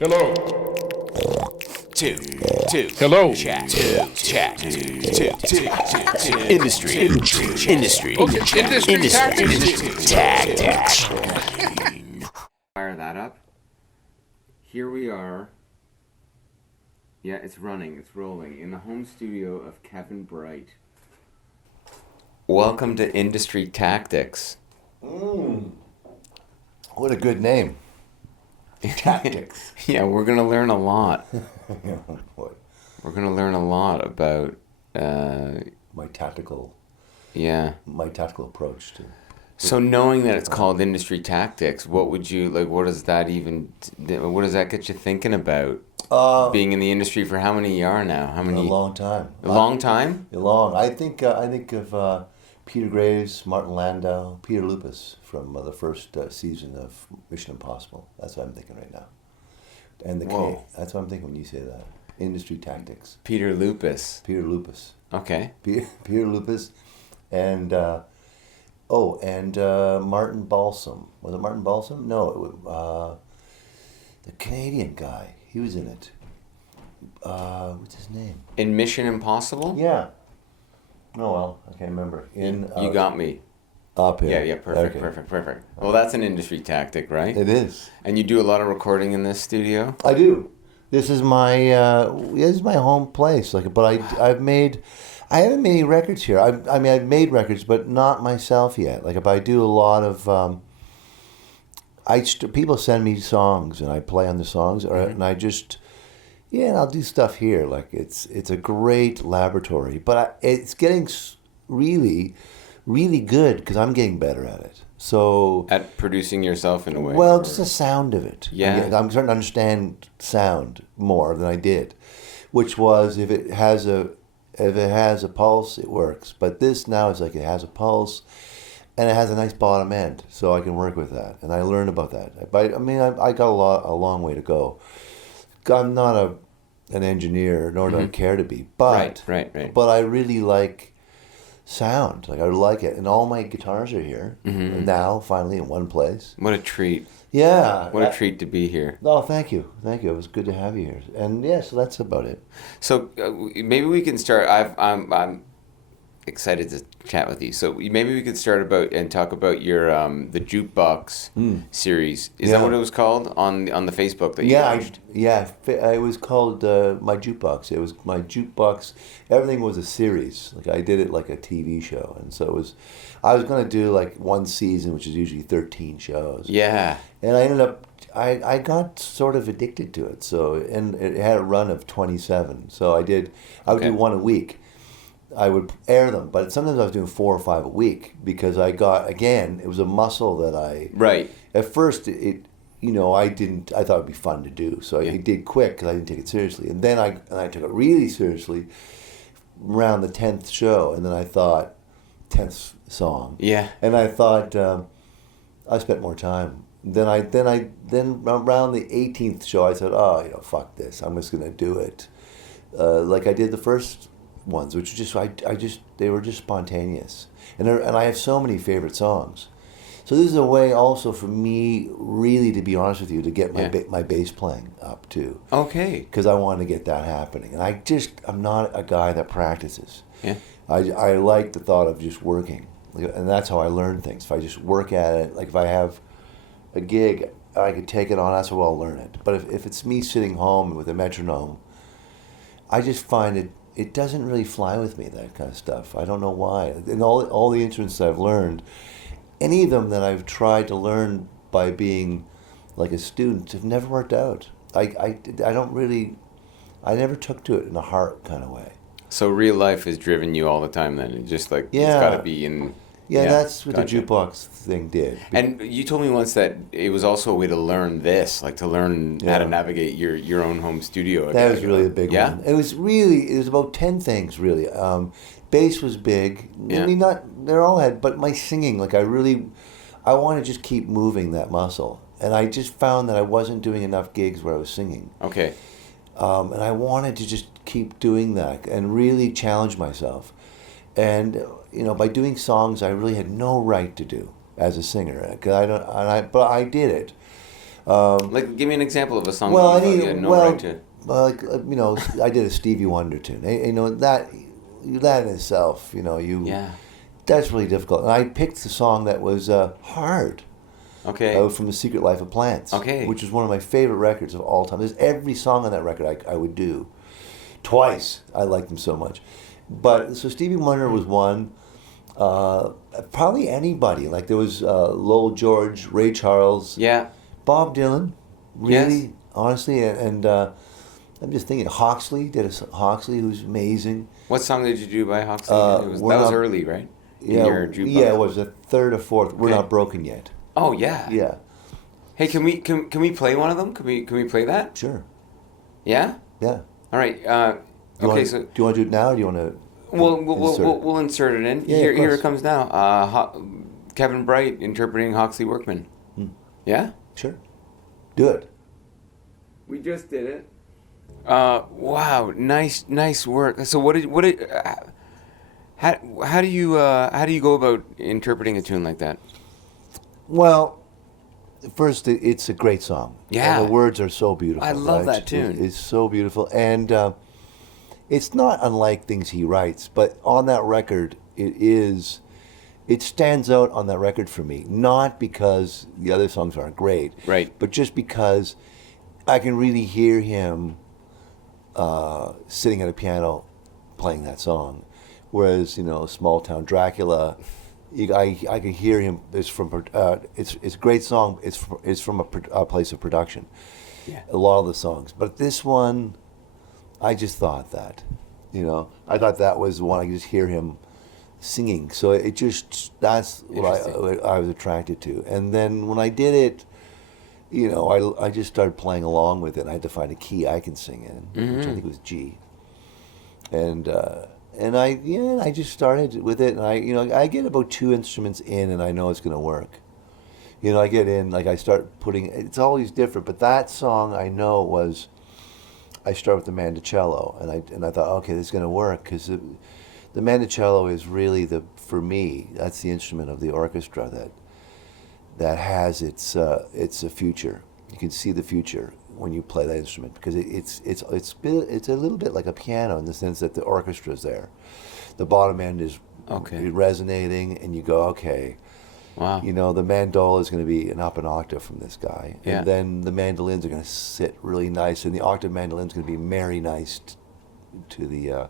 Hello. Two. Hello. Chat. Chat. Industry. Industry tactics. Fire that up. Here we are. Yeah, it's running, it's rolling. In the home studio of Kevin Breit. Welcome to Industry Tactics. What a good name. Tactics. Yeah, we're going to learn a lot. What? We're going to learn a lot about... My tactical approach to... So knowing that it's called Industry Tactics, what would you, what does that get you thinking about? Being in the industry for how many you are now? How many? A long time. A long time? Long. I think of Peter Graves, Martin Landau, Peter Lupus from the first season of Mission Impossible. That's what I'm thinking right now. And the Whoa. K. That's what I'm thinking when you say that. Industry Tactics. Peter Lupus. Peter Lupus. Okay. Peter Lupus. And... Martin Balsam. Was it Martin Balsam? No, it was the Canadian guy. He was in it. What's his name? In Mission Impossible? Yeah. Oh well, I can't remember. You got me. Up here. Yeah, perfect, Okay. perfect. Well, that's an industry tactic, right? It is. And you do a lot of recording in this studio? I do. This is my home place. I haven't made any records here. I've made records, but not myself yet. But I do a lot of. People send me songs, and I play on the songs, and I just, and I'll do stuff here. It's a great laboratory, but it's getting really, really good because I'm getting better at it. So at producing yourself in a way. Well, just the sound of it. Yeah. I'm starting to understand sound more than I did, which was if it has a pulse, it works. But this now is it has a pulse, and it has a nice bottom end, so I can work with that. And I learned about that. But I got a long way to go. I'm not an engineer, nor do I care to be. But Right. But I really like sound. I like it, and all my guitars are here now. Finally, in one place. What a treat. Yeah. What a treat to be here. Oh, thank you. It was good to have you here. And so that's about it. So maybe we can start. I'm excited to chat with you. So maybe we could start and talk about your the jukebox series. Is that what it was called on the Facebook that you launched? It was called my jukebox. It was my jukebox. Everything was a series. I did it like a TV show, and so it was. I was gonna do one season, which is usually 13 shows. Yeah. And I ended up. I got sort of addicted to it. So and it had a run of 27. So I would do one a week. I would air them, but sometimes I was doing 4 or 5 a week because it was a muscle that Right. At first, I thought it'd be fun to do, so I did quick because I didn't take it seriously. And then I took it really seriously around the 10th show, and then I thought, 10th song. Yeah. And I thought, I spent more time. Then around the 18th show, I said, fuck this, I'm just gonna do it. Like I did the first ones, which they were just spontaneous, and I have so many favorite songs. So this is a way also for me, really, to be honest with you, to get my bass playing up too. Okay. Because I want to get that happening, and I'm not a guy that practices. Yeah. I like the thought of just working, and that's how I learn things. If I just work at it, if I have a gig, I could take it on. That's how I'll learn it. But if it's me sitting home with a metronome, I just find it doesn't really fly with me, that kind of stuff. I don't know why. And all the instruments I've learned, any of them that I've tried to learn by being like a student have never worked out. I never took to it in a heart kind of way. So real life has driven you all the time then? It's just it's got to be in... Yeah, that's what the jukebox thing did. And you told me once that it was also a way to learn this, to learn how to navigate your own home studio. That was really a big one. It was about 10 things, really. Bass was big. Yeah. I mean, they're all had, but my singing, I want to just keep moving that muscle. And I just found that I wasn't doing enough gigs where I was singing. Okay. And I wanted to just keep doing that and really challenge myself. And by doing songs I really had no right to do as a singer, but I did it. Like, give me an example of a song Well, that you thought you had no right to. like you know, I did a Stevie Wonder tune. You know that in itself, you know, that's really difficult. And I picked the song that was hard. Okay. From The Secret Life of Plants. Okay. Which is one of my favorite records of all time. There's every song on that record I would do twice. I liked them so much. But so Stevie Wonder was one. Probably anybody. Like there was Lowell George, Ray Charles. Yeah. Bob Dylan. Really, Yes. honestly, and I'm just thinking Hawksley Hawksley, who's amazing. What song did you do by Hawksley? That was early, right? Yeah, it was the third or fourth. We're Okay. Not Broken Yet. Oh yeah. Yeah, Hey, can we play one of them? Can we play that? sure. Yeah. Yeah. All right. Do you want to do it now? Or do you want to? We'll insert it in. Yeah, here of it course. comes now. Kevin Breit interpreting Hawksley Workman. Yeah. Sure. Do it. We just did it. Wow, nice work. So how do you go about interpreting a tune like that? Well, first, it's a great song. Yeah. And the words are so beautiful. I love right? that tune. It's so beautiful. And it's not unlike things he writes, but on that record, it stands out on that record for me. Not because the other songs aren't great. Right. But just because I can really hear him sitting at a piano playing that song. Whereas, you know, Small Town Dracula, I can hear him. It's a great song. It's from a place of production. Yeah. A lot of the songs, but this one, I just thought that, you know, I thought that was the one I could just hear him singing. So that's what I was attracted to. And then when I did it, you know, I just started playing along with it. I had to find a key I can sing in, which I think was G. And I just started with it, and I get about 2 instruments in, and I know it's going to work. You know, I get in, like I start putting, it's always different, but that song I know I start with the mandocello, and I thought, okay, this is going to work, because the mandocello is really for me, that's the instrument of the orchestra that has its a future. You can see the future when you play that instrument, because it's a little bit like a piano in the sense that the orchestra is there. The bottom end is resonating, and you go, okay, wow. You know, the mandola is going to be up an octave from this guy, Yeah. and then the mandolins are going to sit really nice, and the octave mandolin is going to be very nice to the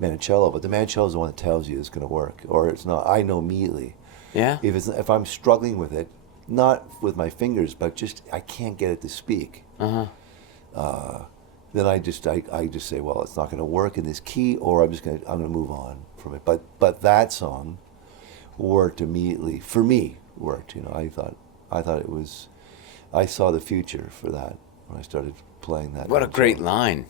mandocello. But the mandocello is the one that tells you it's going to work, or it's not. I know immediately. Yeah. If I'm struggling with it, not with my fingers, but just I can't get it to speak. Then I just say, well, it's not going to work in this key, or I'm going to move on from it. But that song worked immediately for me. You know, I thought it was. I saw the future for that when I started playing that. What a great song. line.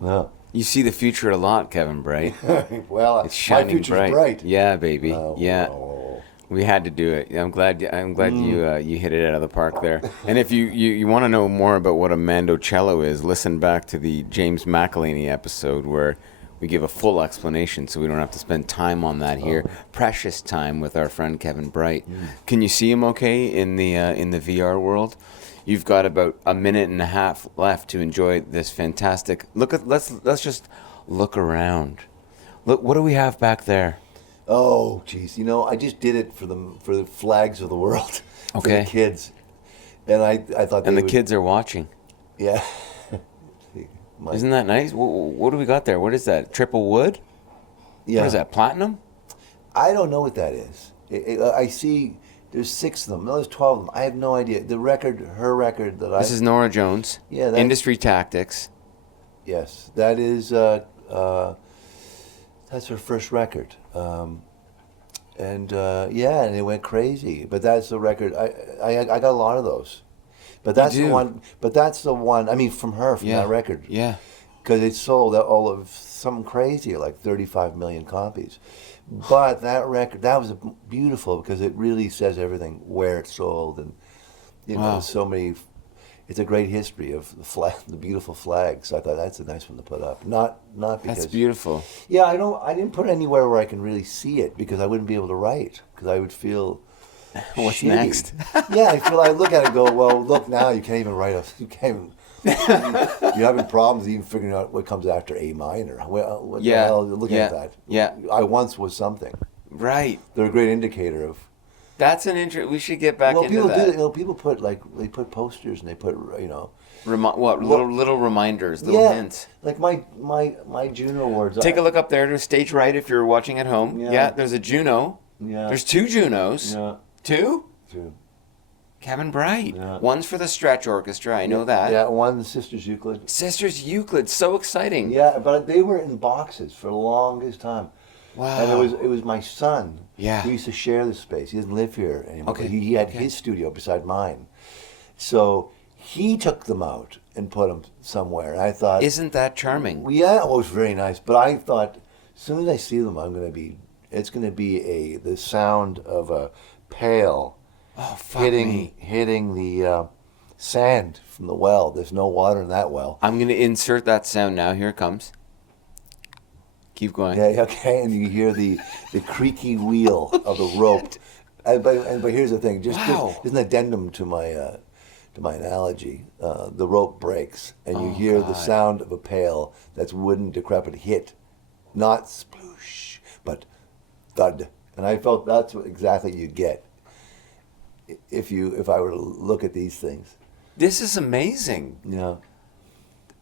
Yeah. You see the future a lot, Kevin Breit. Well, It's shining my future's bright. bright. Yeah, baby. Yeah. Oh. We had to do it. I'm glad you hit it out of the park there. And if you want to know more about what a mandocello is, listen back to the James McElhaney episode where we give a full explanation, so we don't have to spend time on that here. Precious time with our friend Kevin Breit. Can you see him okay in the VR world? You've got about a minute and a half left to enjoy this fantastic. Let's just look around. Look, what do we have back there? Oh, geez. You know, I just did it for the flags of the world, for Okay. the kids, and I thought. And the kids are watching. Yeah. Isn't that nice? What do we got there? What is that? Triple wood? Yeah. What is that? Platinum? I don't know what that is. I see. There's 6 of them. No, there's 12 of them. I have no idea. Her record that This is Nora Jones. Yeah, Industry Tactics. Yes, that is. That's her first record. And it went crazy. But that's the record. I got a lot of those. But that's the one. But that's the one. I mean, from that record. Yeah. Because it sold all of something crazy, like 35 million copies. But that record, that was beautiful because it really says everything, where it sold, and Wow. so many. It's a great history of the beautiful flags. I thought that's a nice one to put up. Not because That's beautiful. Yeah, I didn't put it anywhere where I can really see it because I wouldn't be able to write because I would feel. What's shitty. next? Yeah, I look at it and go, well, look now, you can't even you can't even, you're having problems even figuring out what comes after A minor. What the hell, looking at that. Yeah. I once was something. Right. They're a great indicator of. That's an we should get back into people that. People put they put posters and they put Little reminders, little hints. Like my Juno Awards. Take a look up there to stage right if you're watching at home. Yeah, there's a Juno. Yeah. There's 2 Junos. Yeah. 2? 2. Kevin Breit. Yeah. One's for the Stretch Orchestra. I know that. Yeah, one Sisters Euclid. Sisters Euclid. So exciting. Yeah, but they were in boxes for the longest time. Wow. And it was my son. Yeah. We used to share this space. He doesn't live here anymore. Okay. He had his studio beside mine. So he took them out and put them somewhere. And I thought, Isn't that charming? yeah, it was very nice. But I thought, as soon as I see them, it's going to be the sound of a pail hitting the sand from the well. There's no water in that well. I'm going to insert that sound now. Here it comes. Keep going. Yeah, okay, and you hear the creaky wheel of the rope. But here's the thing, just an addendum to my analogy. The rope breaks, and you hear the sound of a pail that's wooden, decrepit hit, not sploosh, but thud. And I felt that's what exactly you'd get if I were to look at these things. This is amazing. Yeah.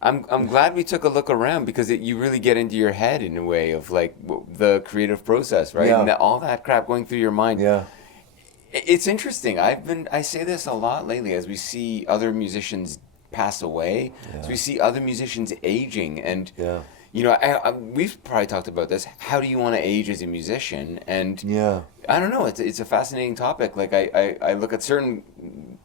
I'm glad we took a look around because you really get into your head in a way of like the creative process, right? Yeah. And all that crap going through your mind. Yeah. It's interesting. I say this a lot lately as we see other musicians pass away, as we see other musicians aging, and you know, we've probably talked about this. How do you want to age as a musician? And I don't know. It's a fascinating topic. Like I look at certain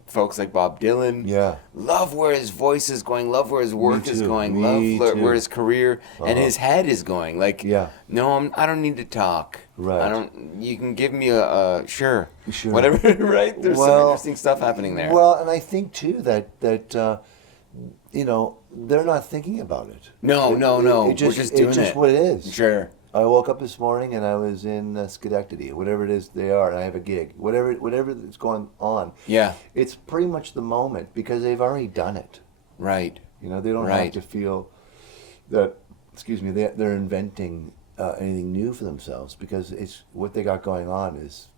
folks like Bob Dylan. Yeah. Love where his voice is going. Love where his work is going. Love where his career and his head is going. Like, no, I don't need to talk. Right. I don't. You can give me a sure, whatever. Right. There's some interesting stuff happening there. Well, and I think too that you know, they're not thinking about it. No. We're just doing it. It's just what it is. Sure. I woke up this morning and I was in Schenectady, whatever it is they are, and I have a gig. Whatever is going on. Yeah. It's pretty much the moment because they've already done it. Right. You know, they don't have to feel that, they're inventing anything new for themselves because it's what they got going on is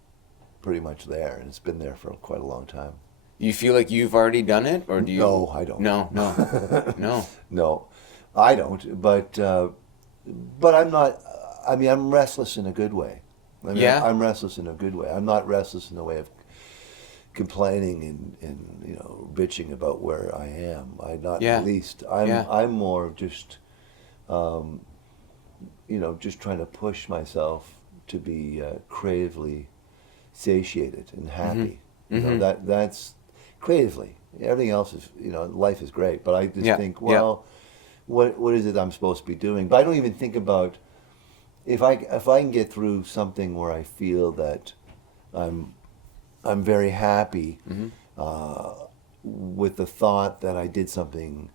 pretty much there, and it's been there for quite a long time. You feel like you've already done it, or do you? No, I don't. No. No, I don't. But I'm not. I mean, I'm restless in a good way. I'm restless in a good way. I'm not restless in the way of complaining and you know bitching about where I am. At least. I'm more just you know just trying to push myself to be creatively satiated and happy. You know, that's creatively. Everything else is, you know, life is great, but I just think, well, what is it I'm supposed to be doing? But I don't even think about if I can get through something where I feel that I'm very happy with the thought that I did something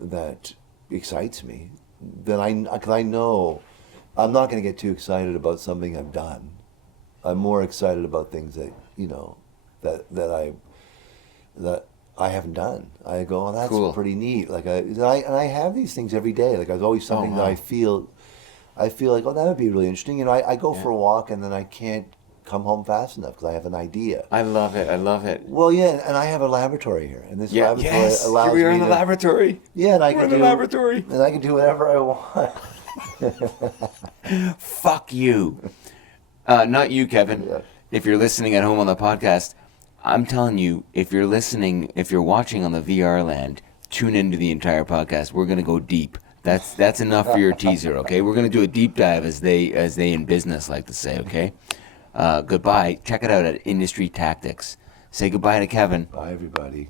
that excites me, then I know I'm not going to get too excited about something I've done. I'm more excited about things that, you know, that I haven't done. I go, oh, that's pretty neat. Like I have these things every day. Like there's always something that I feel like, oh, that would be really interesting. You know, I go for a walk and then I can't come home fast enough because I have an idea. I love it. Well, yeah, and I have a laboratory here, and this laboratory allows me. We're in the laboratory. Yeah, and we're in the laboratory, and I can do whatever I want. Fuck you. Not you, Kevin. Yeah. If you're listening at home on the podcast, I'm telling you, if you're watching on the VR land, tune into the entire podcast. We're gonna go deep. That's enough for your teaser, okay? We're gonna do a deep dive as they in business like to say, okay? Goodbye. Check it out at Industry Tactics. Say goodbye to Kevin. Bye, everybody.